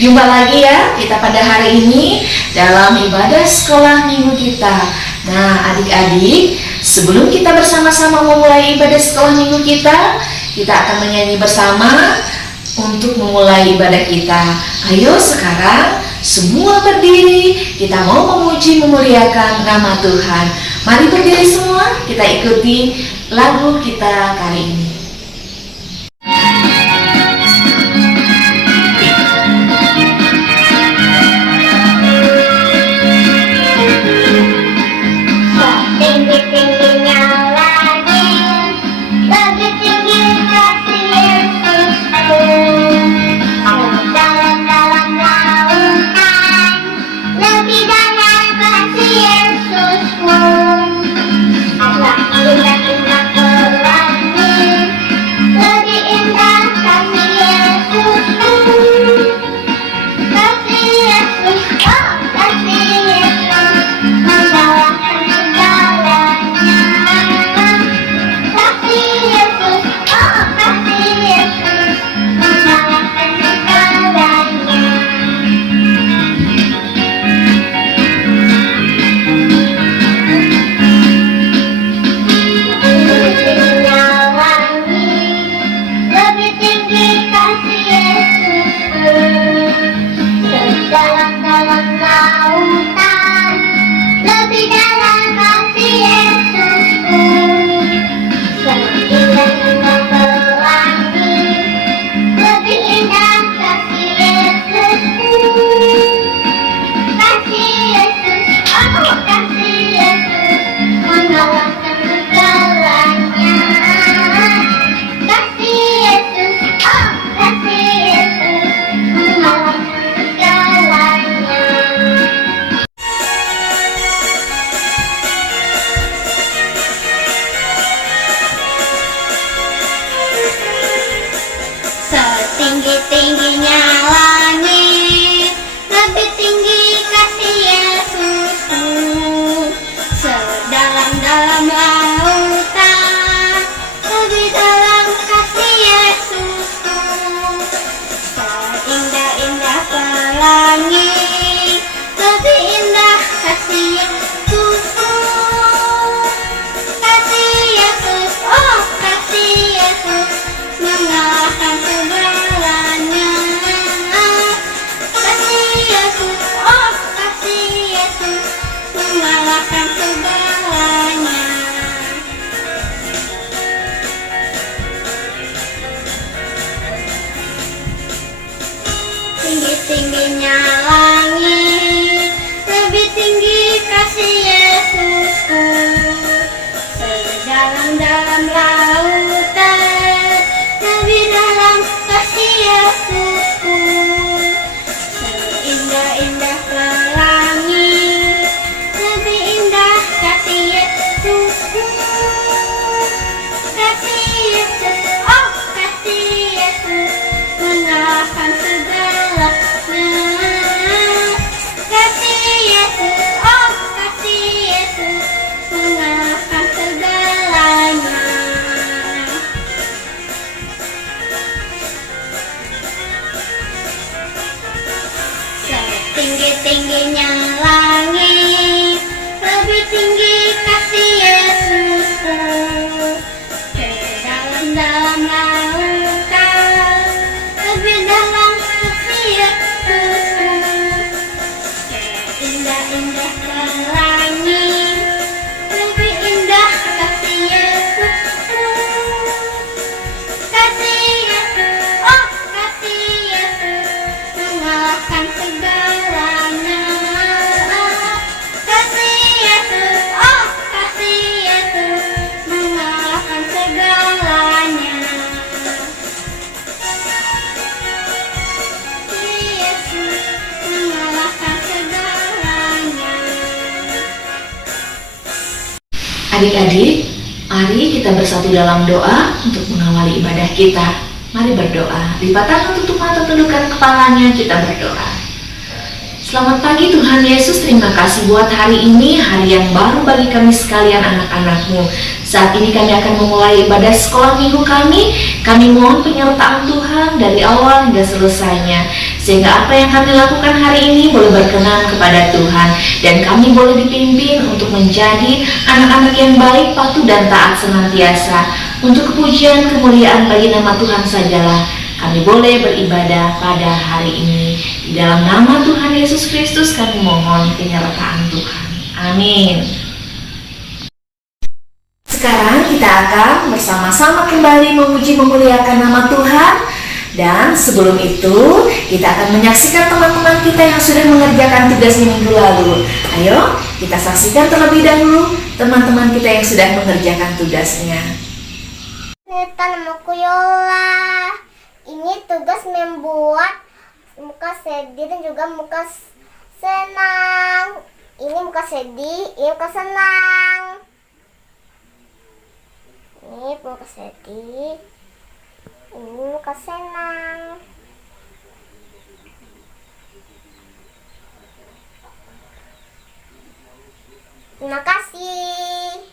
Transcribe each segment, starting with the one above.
Jumpa lagi ya kita pada hari ini dalam ibadah sekolah minggu kita. Nah adik-adik, sebelum kita bersama-sama memulai ibadah sekolah minggu kita akan menyanyi bersama untuk memulai ibadah kita. Ayo sekarang semua berdiri, kita mau memuji memuliakan nama Tuhan. Mari berdiri semua, kita ikuti lagu kita kali ini. Tingginya langit, lebih tinggi kasih Yesusku. Sedalam-dalam lautan, lebih dalam kasih Yesusku. Seindah-indah pelangi, lebih indah kasih Yesusku. Kasih Yesus, oh kasih Yesus, mengalahkan segalanya. Mengalahkan segalanya. Tinggi-tingginya langit, lebih tinggi kasih Yesusku. Sedalam-dalam lautan, lebih dalam kasih Yesusku. Seindah-indah pelangi, lebih indah kasih Yesusku. Kasih Yesus, oh kasih Yesus, mengalahkan segalanya. Kasih Yesus, oh kasih Yesus, mengalahkan segalanya. Setinggi-tingginya langit, lebih tinggi kasih Yesusku. Sedalam-dalam lautan, lebih dalam kasih Yesusku. Seindah-indah pelangi, lebih indah kasih Yesusku. Kasih Yesus, oh kasih Yesus, mengalahkan segalanya. Kasih Yesus, oh kasih Yesus, mengalahkan segalanya. Kasih Yesus, mengalahkan segalanya. Adik-adik, mari kita bersatu dalam doa untuk mengawali ibadah kita. Mari berdoa. Lipat tangan, tutup mata, tundukkan kepalanya, kita berdoa. Selamat pagi Tuhan Yesus, terima kasih buat hari ini, hari yang baru bagi kami sekalian anak-anak-Mu. Saat ini kami akan memulai ibadah sekolah minggu kami mohon penyertaan Tuhan dari awal hingga selesainya. sehingga apa yang kami lakukan hari ini boleh berkenan kepada Tuhan, dan kami boleh dipimpin untuk menjadi anak-anak yang baik, patuh dan taat senantiasa. Untuk kepujian kemuliaan bagi nama Tuhan sajalah kami boleh beribadah pada hari ini. Di dalam nama Tuhan Yesus Kristus kami mohon penyertaan Tuhan. Amin. Sekarang kita akan bersama-sama kembali memuji memuliakan nama Tuhan. Dan sebelum itu kita akan menyaksikan teman-teman kita yang sudah mengerjakan tugas minggu lalu. Ayo kita saksikan terlebih dahulu teman-teman kita yang sudah mengerjakan tugasnya. Namaku Yola. Ini tugas membuat muka sedih dan juga muka senang. Ini muka sedih, ini muka senang. Ini muka sedih, ini muka senang. Terima kasih.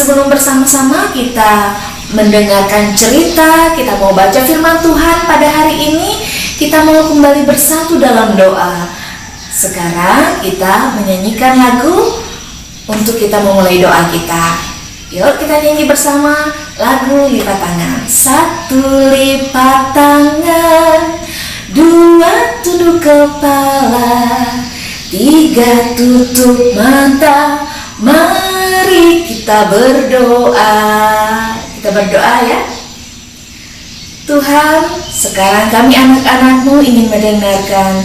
Sebelum bersama-sama kita mendengarkan cerita, kita mau baca firman Tuhan pada hari ini, kita mau kembali bersatu dalam doa. Sekarang kita menyanyikan lagu untuk kita memulai doa kita. Yuk kita nyanyi bersama lagu lipat tangan. 1 lipat tangan, 2 tunduk kepala, 3 tutup mata. Mari kita berdoa. Kita berdoa ya. Tuhan, sekarang kami anak-anak-Mu ingin mendengarkan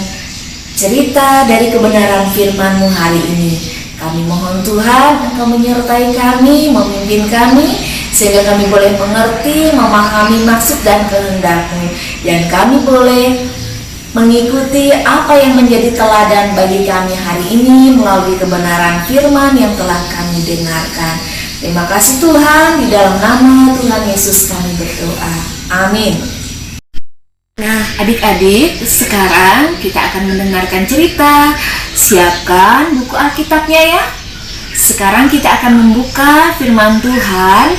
cerita dari kebenaran firman-Mu hari ini. Kami mohon Tuhan, Engkau menyertai kami, memimpin kami, sehingga kami boleh mengerti, memahami maksud dan kehendak-Mu. Dan kami boleh mengikuti apa yang menjadi teladan bagi kami hari ini melalui kebenaran firman yang telah kami dengarkan. Terima kasih Tuhan, di dalam nama Tuhan Yesus kami berdoa. Amin. Nah, adik-adik, sekarang kita akan mendengarkan cerita. Siapkan buku Alkitabnya ya. Sekarang kita akan membuka firman Tuhan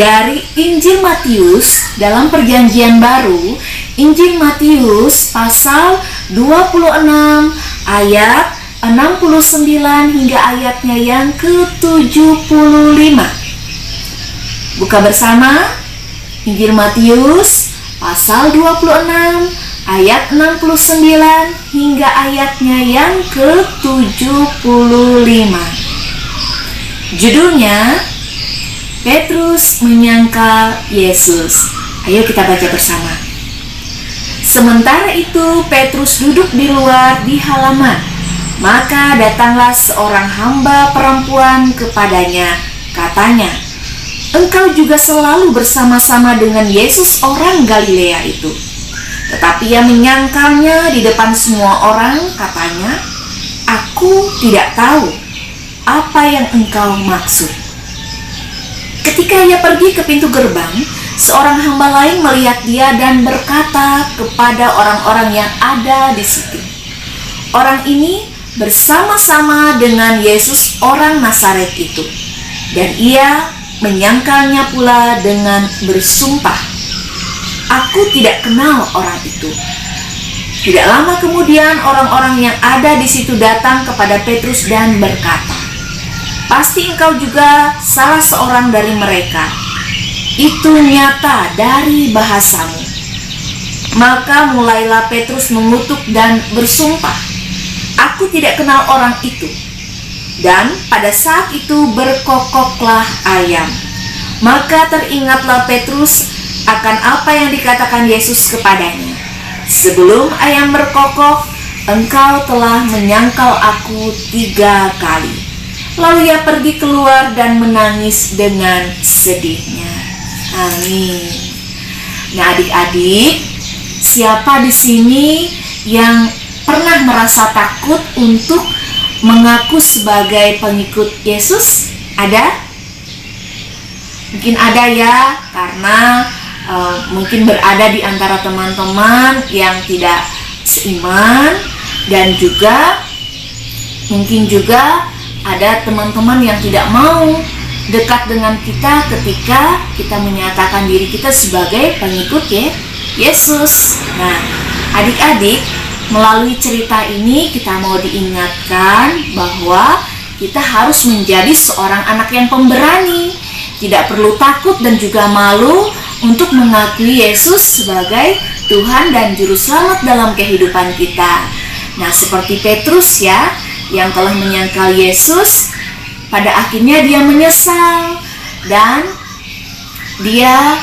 dari Injil Matius dalam Perjanjian Baru. Injil Matius pasal 26 ayat 69 hingga ayatnya yang ke-75. Buka bersama Injil Matius pasal 26 ayat 69 hingga ayatnya yang ke-75. Judulnya Petrus menyangkal Yesus. Ayo kita baca bersama. Sementara itu Petrus duduk di luar di halaman. Maka datanglah seorang hamba perempuan kepadanya. Katanya, "Engkau juga selalu bersama-sama dengan Yesus orang Galilea itu." Tetapi ia menyangkalnya di depan semua orang. Katanya, "Aku tidak tahu apa yang engkau maksud." Ketika ia pergi ke pintu gerbang, seorang hamba lain melihat dia dan berkata kepada orang-orang yang ada di situ, "Orang ini bersama-sama dengan Yesus orang Nazaret itu." Dan ia menyangkalnya pula dengan bersumpah, "Aku tidak kenal orang itu." Tidak lama kemudian orang-orang yang ada di situ datang kepada Petrus dan berkata, "Pasti engkau juga salah seorang dari mereka. Itu nyata dari bahasamu." Maka mulailah Petrus mengutuk dan bersumpah, "Aku tidak kenal orang itu." Dan pada saat itu berkokoklah ayam. Maka teringatlah Petrus akan apa yang dikatakan Yesus kepadanya, "Sebelum ayam berkokok, engkau telah menyangkal aku 3 kali." Lalu ia pergi keluar dan menangis dengan sedihnya. Amin. Nah, adik-adik, siapa di sini yang pernah merasa takut untuk mengaku sebagai pengikut Yesus? Ada? Mungkin ada ya, karena mungkin berada di antara teman-teman yang tidak seiman, dan juga mungkin juga ada teman-teman yang tidak mau dekat dengan kita ketika kita menyatakan diri kita sebagai pengikut Yesus. Nah, adik-adik, melalui cerita ini kita mau diingatkan bahwa kita harus menjadi seorang anak yang pemberani. Tidak perlu takut dan juga malu untuk mengakui Yesus sebagai Tuhan dan Juru Selamat dalam kehidupan kita. Nah, seperti Petrus ya, yang telah menyangkal Yesus, pada akhirnya dia menyesal dan dia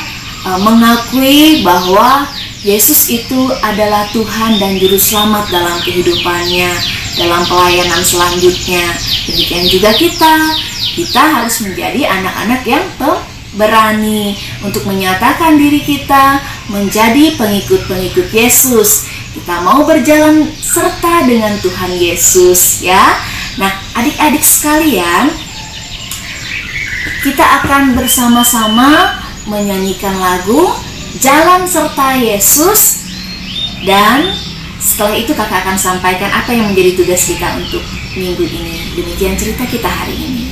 mengakui bahwa Yesus itu adalah Tuhan dan Juru Selamat dalam kehidupannya, dalam pelayanan selanjutnya. Demikian juga kita harus menjadi anak-anak yang berani untuk menyatakan diri kita menjadi pengikut-pengikut Yesus. Kita mau berjalan serta dengan Tuhan Yesus ya. Nah, adik-adik sekalian, kita akan bersama-sama menyanyikan lagu Jalan Serta Yesus. Dan setelah itu kakak akan sampaikan apa yang menjadi tugas kita untuk minggu ini. Demikian cerita kita hari ini.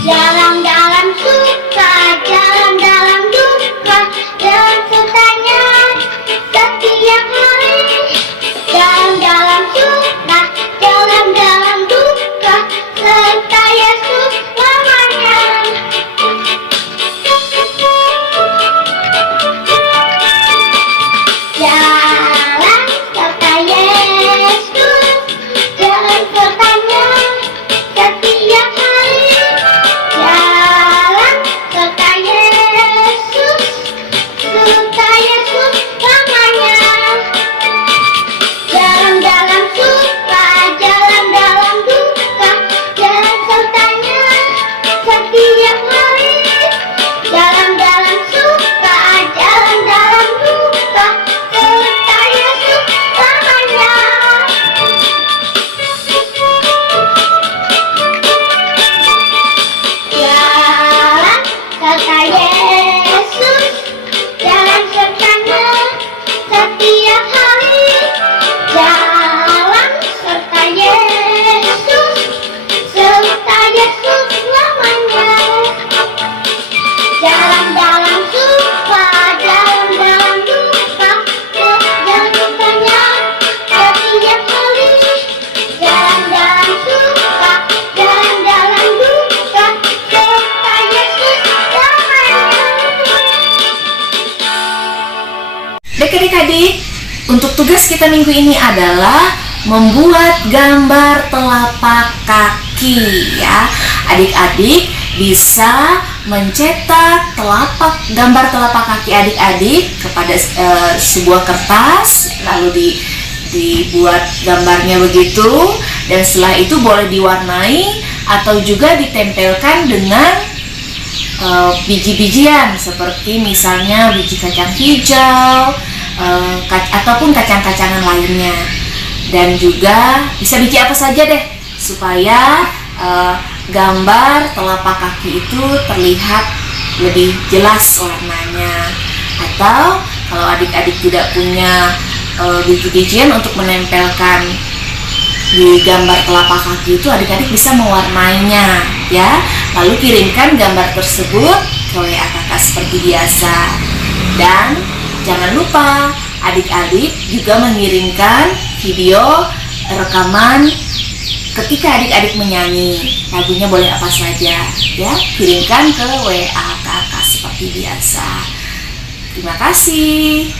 Jalan dalam suka, jalan dalam kita minggu ini adalah membuat gambar telapak kaki ya. Adik-adik bisa mencetak gambar telapak kaki adik-adik kepada sebuah kertas, lalu dibuat gambarnya begitu, dan setelah itu boleh diwarnai atau juga ditempelkan dengan biji-bijian seperti misalnya biji kacang hijau ataupun kacang-kacangan lainnya, dan juga bisa biji apa saja deh supaya gambar telapak kaki itu terlihat lebih jelas warnanya. Atau kalau adik-adik tidak punya biji-bijian untuk menempelkan di gambar telapak kaki itu, adik-adik bisa mewarnainya ya. Lalu kirimkan gambar tersebut ke WA kakak seperti biasa. Dan jangan lupa adik-adik juga mengirimkan video rekaman ketika adik-adik menyanyi. Lagunya boleh apa saja ya, kirimkan ke WA kakak seperti biasa. Terima kasih.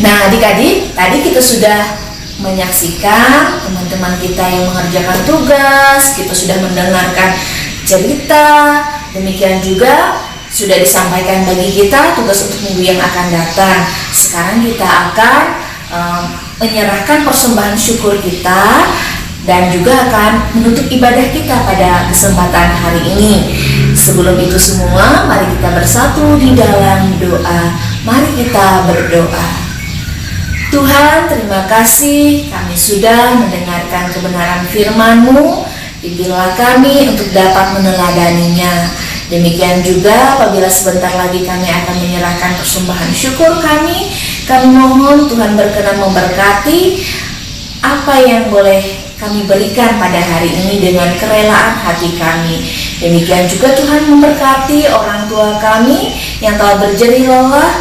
Nah adik-adik, tadi kita sudah menyaksikan teman-teman kita yang mengerjakan tugas, kita sudah mendengarkan cerita, demikian juga sudah disampaikan bagi kita tugas untuk minggu yang akan datang. Sekarang kita akan menyerahkan persembahan syukur kita dan juga akan menutup ibadah kita pada kesempatan hari ini. Sebelum itu semua, mari kita bersatu di dalam doa. Mari kita berdoa. Tuhan, terima kasih kami sudah mendengarkan kebenaran firman-Mu. Pimpinlah kami untuk dapat meneladaninya. Demikian juga apabila sebentar lagi kami akan menyerahkan persembahan syukur kami mohon Tuhan berkenan memberkati apa yang boleh kami berikan pada hari ini dengan kerelaan hati kami. Demikian juga Tuhan memberkati orang tua kami yang telah berjerih lelah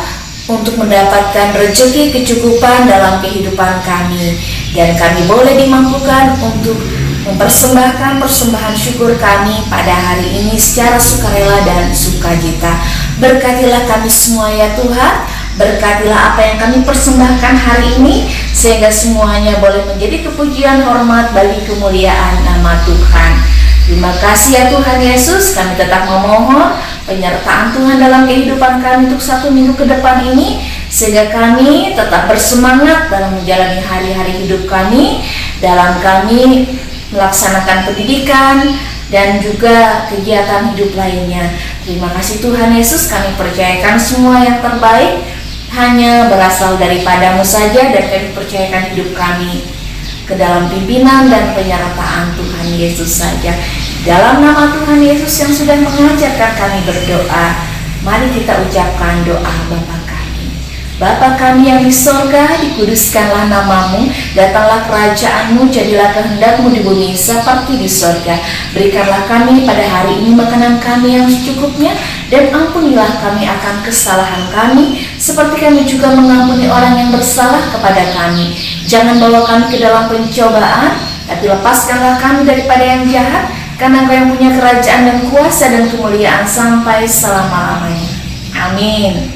untuk mendapatkan rezeki kecukupan dalam kehidupan kami, dan kami boleh dimampukan untuk mempersembahkan persembahan syukur kami pada hari ini secara sukarela dan sukacita. Berkatilah kami semua ya Tuhan, berkatilah apa yang kami persembahkan hari ini, sehingga semuanya boleh menjadi kepujian hormat bagi kemuliaan nama Tuhan. Terima kasih ya Tuhan Yesus, kami tetap memohon penyertaan Tuhan dalam kehidupan kami untuk 1 minggu ke depan ini, sehingga kami tetap bersemangat dalam menjalani hari-hari hidup kami, dalam kami melaksanakan pendidikan dan juga kegiatan hidup lainnya. Terima kasih Tuhan Yesus, kami percayakan semua yang terbaik hanya berasal daripada-Mu saja, dan kami percayakan hidup kami ke dalam pimpinan dan penyertaan Tuhan Yesus saja. Dalam nama Tuhan Yesus yang sudah mengajarkan kami berdoa, mari kita ucapkan doa Bapa kami. Bapa kami yang di sorga, dikuduskanlah nama-Mu, datanglah kerajaan-Mu, jadilah kehendak-Mu di bumi seperti di sorga. Berikanlah kami pada hari ini makanan kami yang secukupnya, dan ampunilah kami akan kesalahan kami, seperti kami juga mengampuni orang yang bersalah kepada kami. Jangan bawa kami ke dalam pencobaan, tapi lepaskanlah kami daripada yang jahat, karena Engkau yang punya kerajaan dan kuasa dan kemuliaan sampai selama-lamanya. Amin.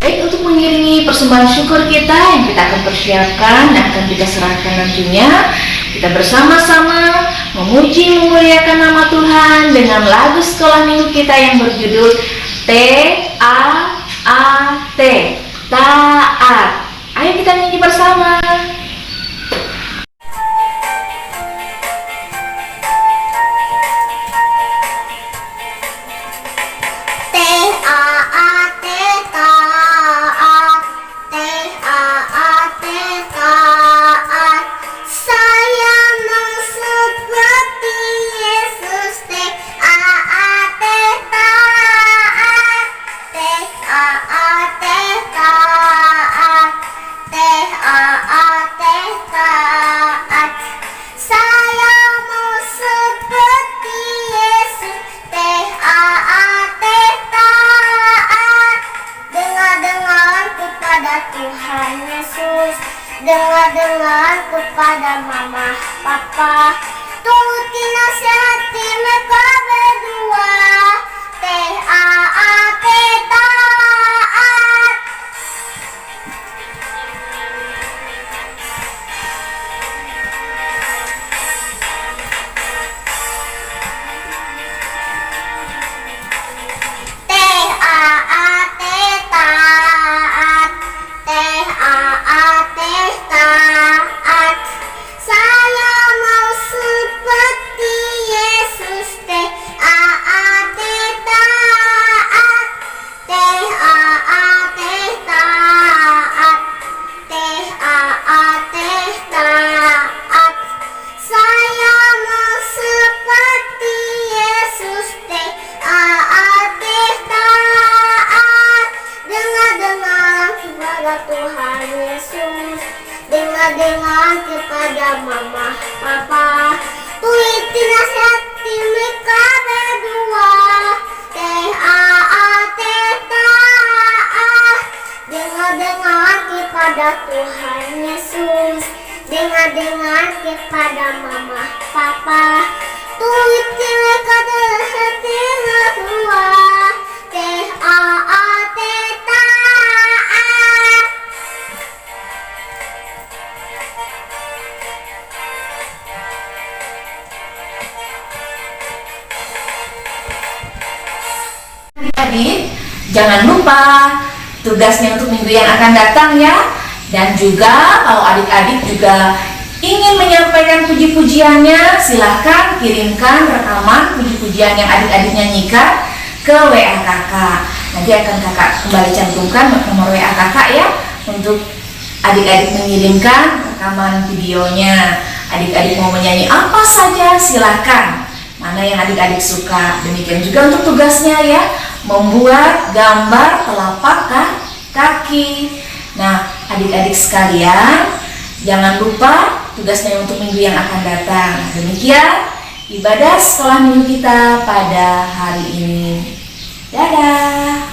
Baik, untuk mengiringi persembahan syukur kita yang kita akan persiapkan dan akan kita serahkan nantinya, kita bersama-sama memuji memuliakan nama Tuhan dengan lagu sekolah minggu kita yang berjudul T-A-A-T, taat. Ayo kita nyanyi bersama. Dengar-dengar kepada mama, papa, turuti nasihat mereka berdua. T-A-A-T, taat. dengar kepada mama, papa. Tuiti nasihati mereka berdua. Dengar kepada Tuhan Yesus. Dengar kepada mama, papa. Tuiti mereka nasihati mereka. Adik, jangan lupa tugasnya untuk minggu yang akan datang ya. Dan juga kalau adik-adik juga ingin menyampaikan puji-pujiannya, silahkan kirimkan rekaman puji-pujian yang adik-adik nyanyikan ke WA kakak. Nanti akan kakak kembali cantumkan nomor WA kakak ya, untuk adik-adik mengirimkan rekaman videonya. Adik-adik mau menyanyi apa saja silahkan, mana yang adik-adik suka. Demikian juga untuk tugasnya ya, membuat gambar telapak kaki. Nah, adik-adik sekalian, jangan lupa tugasnya untuk minggu yang akan datang. Demikian ibadah sekolah minggu kita pada hari ini. Dadah.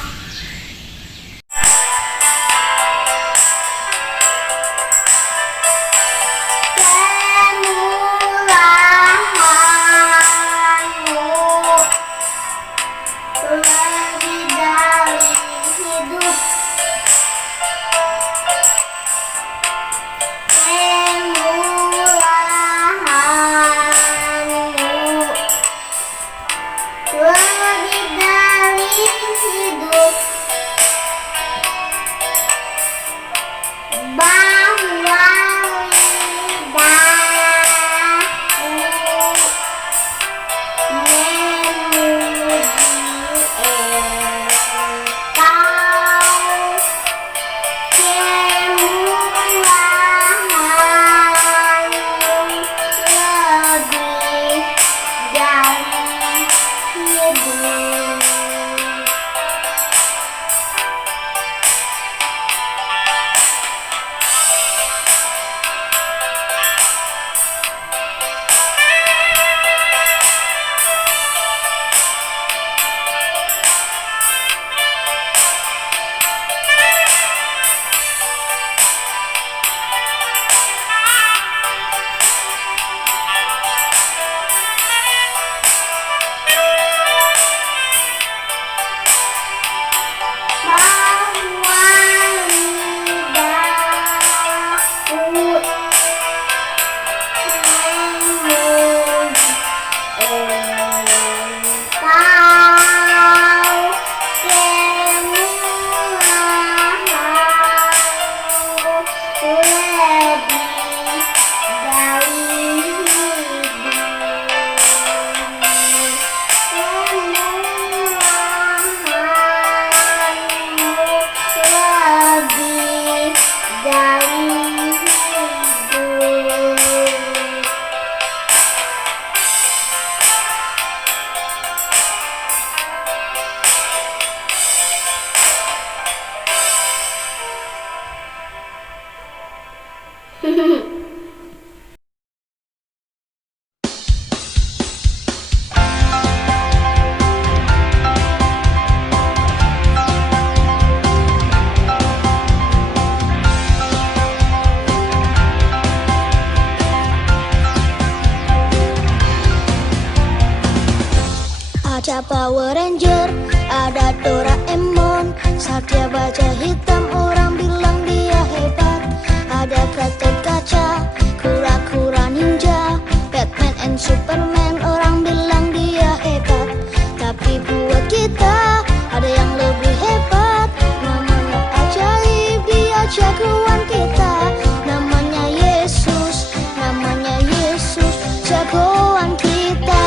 Ada Power Ranger, ada Doraemon, Satya Baja Hitam, orang bilang dia hebat. Ada Gatot Kaca, kura-kura ninja, Batman and Superman, orang bilang dia hebat. Tapi buat kita ada yang lebih hebat, namanya ajaib, dia jagoan kita. Namanya Yesus, jagoan kita.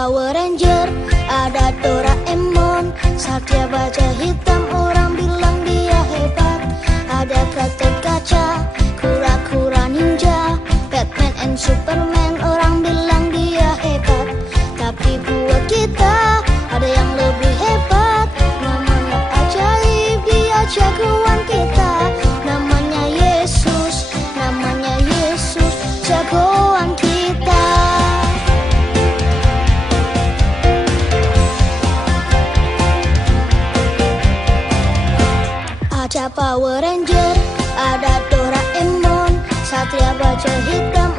Power Ranger, ada Doraemon, Satria Baja Hitam, orang bilang dia hebat. Ada Kraton Kaca, kura-kura ninja, Batman and Superman, orang bilang dia hebat. Tapi buat kita ada yang lebih hebat, namanya ajaib, dia jagoan kita. Namanya Yesus, jagoan kita. Ada Power Ranger, ada Doraemon, Satria Baja Hitam,